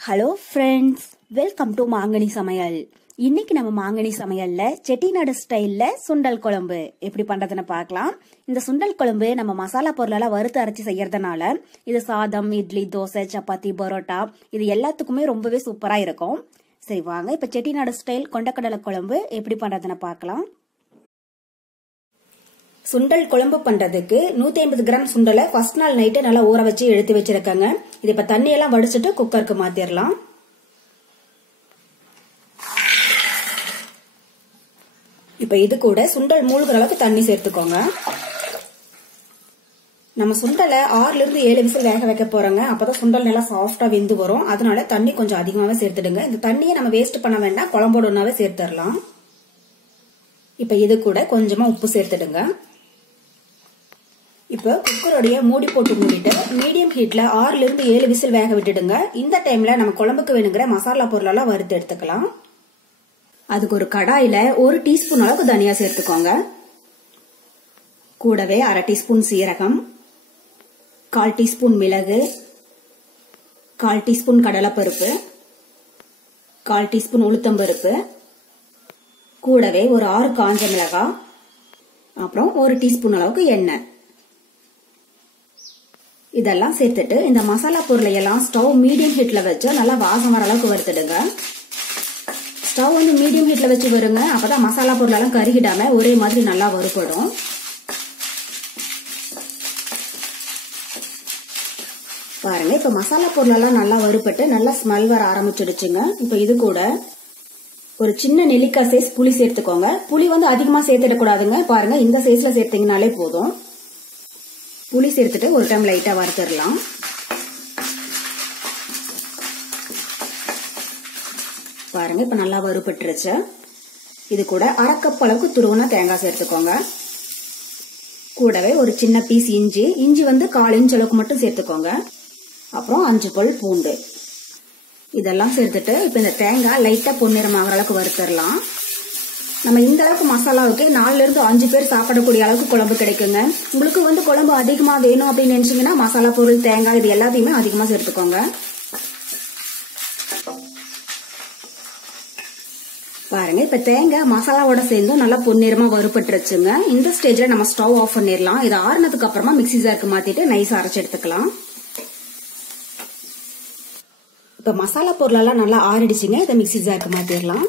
Hello friends, welcome to மாங்கனி சமையல். இன்னைக்கு நம்ம மாங்கனி சமையல்ல செட்டிநாடு ஸ்டைல்ல சுண்டல் குழம்பு எப்படி பண்றதுன்னு பார்க்கலாம். இந்த சுண்டல் குழம்பு நம்ம மசாலா பொருளெல்லாம் வறுத்து அரைச்சி செய்யறதுனால இது சாதம், இட்லி, தோசை, சப்பாத்தி, பரோட்டா இது எல்லாத்துக்குமே ரொம்பவே சூப்பரா இருக்கும். சரி வாங்க, இப்ப செட்டிநாடு ஸ்டைல் கொண்டக்கடலை குழம்பு எப்படி பண்றதுன்னு பார்க்கலாம். சுண்டல் குழம்பு பண்றதுக்கு 150 கிராம் சுண்டலை ஃபர்ஸ்ட் நாள் நைட்டு நல்லா ஊற வச்சு எடுத்து வச்சிருக்கேங்க. இது இப்ப தண்ணியெல்லாம் வடிச்சிட்டு குக்கருக்கு மாத்திரலாம். இப்ப இது கூட சுண்டல் மூழ்கிற அளவுக்கு தண்ணி சேர்த்துக்கோங்க. நம்ம சுண்டலை 6 இருந்து 7 விசில் வேக வைக்க போறோங்க. அப்பதான் சுண்டல் நல்லா சாஃப்டா வெந்து வரும். அதனால தண்ணி கொஞ்சம் அதிகமாவே சேர்த்துடுங்க. இந்த தண்ணியை நம்ம வேஸ்ட் பண்ண வேண்டாம், குழம்போட ஒன்னாவே சேர்த்துடலாம். இப்ப இது கூட கொஞ்சமா உப்பு சேர்த்துடுங்க. இப்ப குக்கருடைய மூடி போட்டு மூடிட்டு மீடியம் ஹீட்ல 6 இருந்து 7 விசில் வேக விட்டுடுங்க. இந்த டைம்ல நம்ம குழம்புக்கு வேணுங்கிற மசாலா பொருளெல்லாம் வறுத்து எடுத்துக்கலாம். அதுக்கு ஒரு கடாயில 1 டீஸ்பூன் அளவுக்கு தனியா சேர்த்துக்கோங்க. கூடவே 1/2 டீஸ்பூன் சீரகம், 1/4 டீஸ்பூன் மிளகு, 1/4 டீஸ்பூன் கடலைப்பருப்பு, 1/4 டீஸ்பூன் உளுத்தம்பருப்பு, கூடவே ஒரு 6 காஞ்ச மிளகாய், அப்புறம் 1 டீஸ்பூன் அளவுக்கு எண்ணெய். இதெல்லாம் சேர்த்துட்டு இந்த மசாலா பொருளை எல்லாம் ஸ்டவ் மீடியம் ஹீட்ல வச்சு நல்லா வாசம் வர அளவுக்கு வறுத்துடுங்க. ஸ்டவ் வந்து மீடியம் ஹீட்ல வச்சு வருங்க. அப்பதான் மசாலா பொருள் எல்லாம் கருகிடாம ஒரே மாதிரி நல்லா வறுபடும். பாருங்க, இப்ப மசாலா பொருள் எல்லாம் நல்லா வறுபட்டு நல்லா ஸ்மெல் வர ஆரம்பிச்சிடுச்சுங்க. இப்ப இது கூட ஒரு சின்ன நெல்லிக்காய் சைஸ் புளி சேர்த்துக்கோங்க. புளி வந்து அதிகமா சேர்த்துடக்கூடாதுங்க. பாருங்க, இந்த சைஸ்ல சேர்த்தீங்கனாலே போதும். புளி சேர்த்துட்டு ஒரு டைம் லைட்டா வறுத்துடலாம். பாருங்க, இப்ப நல்லா வறுபட்டுருச்சு. இது கூட 1/2 கப் அளவுக்கு துருவன தேங்காய் சேர்த்துக்கோங்க. கூடவே ஒரு சின்ன பீஸ் இஞ்சி, இஞ்சி வந்து 1/4 இன்ச் அளவுக்கு மட்டும் சேர்த்துக்கோங்க. அப்புறம் 5 பல் பூண்டு. இதெல்லாம் சேர்த்துட்டு இப்ப இந்த தேங்காய் லைட்டா பொன்னிறமாகற அளவுக்கு வறுத்துடலாம். நம்ம இந்த அளவுக்கு மசாலாவுக்கு 4 இருந்து 5 பேர் சாப்பிடக்கூடிய அளவுக்கு குழம்பு கிடைக்குங்க. உங்களுக்கு வந்து குழம்பு அதிகமா வேணும் அப்படின்னு நினைச்சீங்கன்னா மசாலா பொருள், தேங்காய் இது எல்லாத்தையுமே அதிகமா சேர்த்துக்கோங்க. பாருங்க, இப்ப தேங்காய் மசாலாவோட சேர்ந்து நல்லா பொன்னிறமா வறுபட்டுருச்சுங்க. இந்த ஸ்டேஜ்ல நம்ம ஸ்டவ் ஆஃப் பண்ணிடலாம். இது ஆறுனதுக்கு அப்புறமா மிக்ஸி ஜாருக்கு மாத்திட்டு நைஸா அரைச்சு எடுத்துக்கலாம். இப்ப மசாலா பொருள் எல்லாம் நல்லா ஆறிடுச்சுங்க. இதை மிக்ஸி ஜாருக்கு மாத்திரலாம்.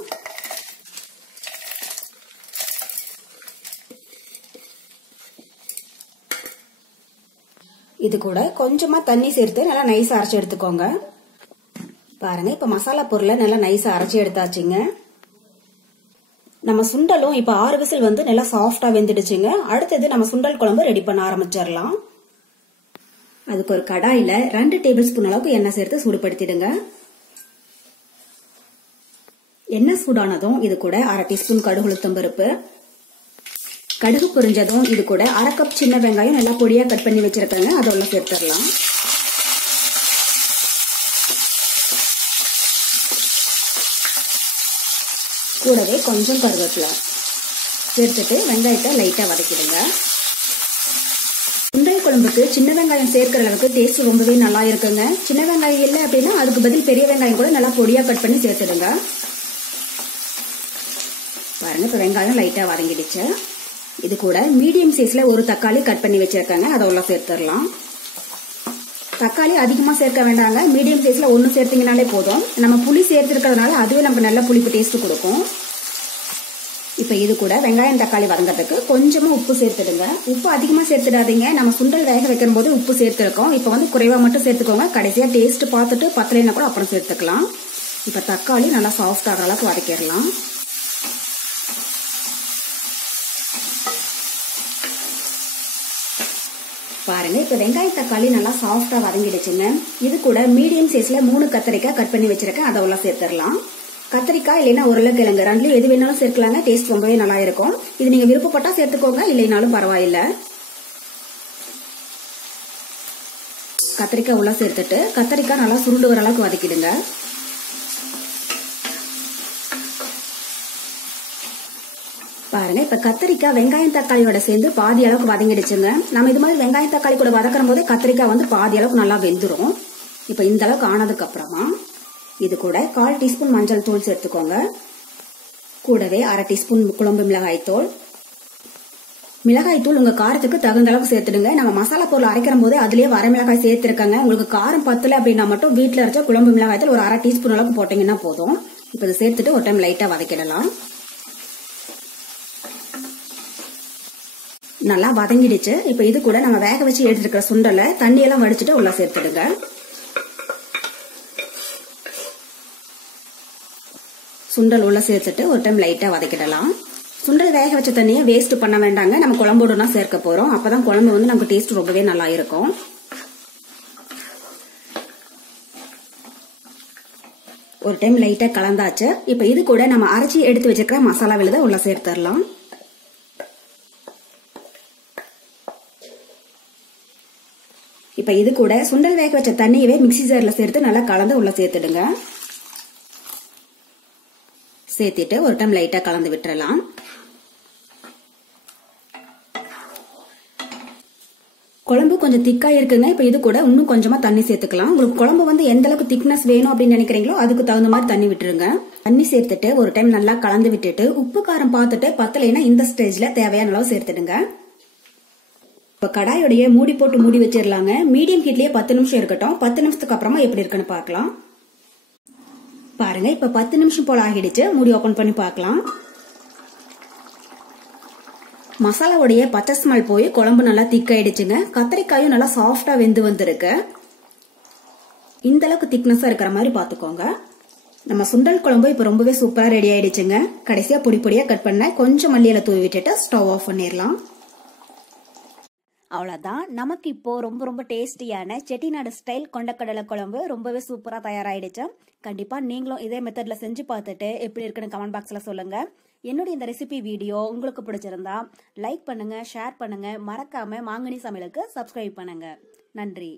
இது கூட கொஞ்சமா தண்ணி சேர்த்து நல்லா நைஸா அரைச்சு எடுத்துக்கோங்க. பாருங்க, இப்ப மசாலா பொருளை நல்லா நைஸா அரைச்சு எடுத்தாச்சுங்க. நம்ம சுண்டலும் இப்ப 6 விசில் வந்து நல்லா சாஃப்டா வெந்துடுச்சுங்க. அடுத்தது நம்ம சுண்டல் குழம்பு ரெடி பண்ண ஆரம்பிச்சிடலாம். அதுக்கு ஒரு கடாயில 2 டேபிள் ஸ்பூன் அளவுக்கு எண்ணெய் சேர்த்து சூடுபடுத்திடுங்க. எண்ணெய் சூடானதும் இது கூட 1/2 டீஸ்பூன் கடுகு உளுத்தம்பருப்பு, கடுகு பொரிஞ்சதும் இது கூட 1/2 கப் சின்ன வெங்காயம் நல்லா பொடியா கட் பண்ணி வச்சிருக்காங்க, அதெல்லாம் சேர்த்துடலாம். கூடவே கொஞ்சம் கருவேப்பிலை சேர்த்துட்டு வெங்காயத்தை லைட்டா வதக்கிடுங்க. சுண்டல் குழம்புக்கு சின்ன வெங்காயம் சேர்க்கிற அளவுக்கு டேஸ்ட் ரொம்பவே நல்லா இருக்குங்க. சின்ன வெங்காயம் இல்லை அப்படின்னா அதுக்கு பதில் பெரிய வெங்காயம் கூட நல்லா பொடியா கட் பண்ணி சேர்த்துடுங்க. பாருங்க, இப்ப வெங்காயம் லைட்டா வதங்கிடுச்சு. இது கூட மீடியம் சைஸ்ல ஒரு தக்காளி கட் பண்ணி வச்சிருக்காங்க, அதெல்லாம் சேர்த்துடலாம். தக்காளி அதிகமா சேர்க்க வேண்டாங்க. மீடியம் சைஸ்ல 1 சேர்த்தீங்கனாலே போதும். நம்ம புளி சேர்த்திருக்கிறதுனால அதுவே நமக்கு நல்ல புளிப்பு டேஸ்ட் கொடுக்கும். இப்ப இது கூட வெங்காயம் தக்காளி வதங்கிறதுக்கு கொஞ்சமா உப்பு சேர்த்துடுங்க. உப்பு அதிகமா சேர்த்துடாதீங்க. நம்ம சுண்டல் வேக வைக்கும் போது உப்பு சேர்த்திருக்கோம். இப்ப வந்து குறைவா மட்டும் சேர்த்துக்கோங்க. கடைசியா டேஸ்ட் பார்த்துட்டு பத்தலைன்னா கூட அப்புறம் சேர்த்துக்கலாம். இப்ப தக்காளி நல்லா சாஃப்ட் ஆகிற அளவுக்கு வதக்கிடலாம். பாருங்க, இப்ப வெங்காய தக்காளி நல்லா சாஃப்டா வதங்கிடுச்சுங்க. இது கூட மீடியம் சைஸ்ல 3 கத்திரிக்காய் கட் பண்ணி வச்சிருக்கேன், அதெல்லாம் சேர்த்துடலாம். கத்திரிக்காய் இல்லைன்னா உருளைக்கிழங்கு ரெண்டுல எது வேணாலும் சேர்க்கலாங்க. டேஸ்ட் ரொம்பவே நல்லா இருக்கும். இது நீங்க விருப்பப்பட்டா சேர்த்துக்கோங்க, இல்லைனாலும் பரவாயில்ல. கத்திரிக்காய் உள்ள சேர்த்துட்டு கத்திரிக்காய் நல்லா சுருண்டு வர அளவுக்கு வதக்கிடுங்க. பாருங்க, இப்ப கத்திரிக்காய் வெங்காயம் தக்காளியோட சேர்ந்து பாதி அளவுக்கு வதங்கிடுச்சுங்க. நம்ம இது மாதிரி வெங்காயம் தக்காளி கூட வதக்கும் போது கத்திரிக்காய் வந்து பாதி அளவுக்கு நல்லா வெந்துரும். இப்ப இந்த அளவுக்கு ஆனதுக்கு அப்புறமா இது கூட 1/4 டீஸ்பூன் மஞ்சள் தூள் சேர்த்துக்கோங்க. கூடவே 1/2 டீஸ்பூன் குழம்பு மிளகாய் தூள். மிளகாய் தூள் உங்க காரத்துக்கு தகுந்த அளவுக்கு சேர்த்துடுங்க. நம்ம மசாலா பொருள் அரைக்கிற போதே அதுலயே வரமிளகாய் சேர்த்திருக்காங்க. உங்களுக்கு காரம் பத்தல அப்படின்னா மட்டும் வீட்டுல அரைச்ச குழம்பு மிளகாய் தூள் ஒரு 1/2 டீஸ்பூன் அளவுக்கு போட்டீங்கன்னா போதும். இப்ப இதை சேர்த்துட்டு ஒரு டைம் லைட்டா வதக்கிடலாம். நல்லா வதங்கிடுச்சு. இப்ப இது கூட நம்ம வேக வச்சு எடுத்துருக்கிற சுண்டலை தண்ணியெல்லாம் வடிச்சிட்டு உள்ள சேர்த்துடுங்க. சுண்டல் உள்ள சேர்த்துட்டு ஒரு டைம் லைட்டா வதக்கிடலாம். சுண்டல் வேக வச்ச தண்ணியை வேஸ்ட் பண்ண வேண்டாங்க. நம்ம குழம்போட தான் சேர்க்க போறோம். அப்பதான் குழம்பு வந்து நமக்கு டேஸ்ட் ரொம்பவே நல்லா இருக்கும். ஒரு டைம் லைட்டா கலந்தாச்சு. இப்ப இது கூட நம்ம அரைச்சி எடுத்து வச்சிருக்கிற மசாலா விழுத உள்ள சேர்த்துடலாம். இப்ப இது கூட சுண்டல் வேக வச்ச தண்ணியவே மிக்ஸி ஜார்ல சேர்த்து நல்லா கலந்து உள்ள சேர்த்துடுங்க. சேர்த்துட்டு ஒரு டைம் லைட்டா கலந்து விட்டுறலாம். குழம்பு கொஞ்சம் திக்கா இருக்குங்க. இப்ப இது கூட இன்னும் கொஞ்சமா தண்ணி சேர்த்துக்கலாம். உங்களுக்கு குழம்பு வந்து எந்த அளவுக்கு திக்னஸ் வேணும் அப்படின்னு நினைக்கிறீங்களோ அதுக்கு தகுந்த மாதிரி தண்ணி விட்டுருங்க. தண்ணி சேர்த்துட்டு ஒரு டைம் நல்லா கலந்து விட்டுட்டு உப்பு காரம் பார்த்துட்டு பத்தலைன்னா இந்த ஸ்டேஜ்ல தேவையான அளவு சேர்த்துடுங்க. இப்ப கடாயோடைய மூடி போட்டு மூடி வச்சிடலாங்க. மீடியம் ஹீட்லயே 10 நிமிஷம் இருக்கட்டும். 10 நிமிஷத்துக்கு அப்புறமா எப்படி இருக்குன்னு பார்க்கலாம். பாருங்க, இப்ப 10 நிமிஷம் போல ஆகிடுச்சு. மூடி ஓபன் பண்ணி பார்க்கலாம். மசாலாவுடைய பச்சை ஸ்மெல் போய் குழம்பு நல்லா திக்காயிடுச்சுங்க. கத்திரிக்காயும் நல்லா சாஃப்டா வெந்து வந்திருக்கு. இந்த அளவுக்கு திக்னஸா இருக்கிற மாதிரி பாத்துக்கோங்க. நம்ம சுண்டல் குழம்பு இப்ப ரொம்பவே சூப்பரா ரெடி ஆயிடுச்சுங்க. கடைசியா பொடி பொடியா கட் பண்ண கொஞ்சம் மல்லியில தூவி விட்டுட்டு ஸ்டவ் ஆஃப் பண்ணிடலாம். அவ்வளோதான். நமக்கு இப்போ ரொம்ப ரொம்ப டேஸ்டியான செட்டிநாடு ஸ்டைல் கொண்டக்கடலை குழம்பு ரொம்பவே சூப்பராக தயாராகிடுச்சு. கண்டிப்பாக நீங்களும் இதே மெத்தடில் செஞ்சு பார்த்துட்டு எப்படி இருக்குன்னு கமெண்ட் பாக்ஸில் சொல்லுங்கள். என்னுடைய இந்த ரெசிபி வீடியோ உங்களுக்கு பிடிச்சிருந்தா லைக் பண்ணுங்கள், ஷேர் பண்ணுங்கள், மறக்காமல் மாங்கனி சமையலுக்கு சப்ஸ்கிரைப் பண்ணுங்கள். நன்றி.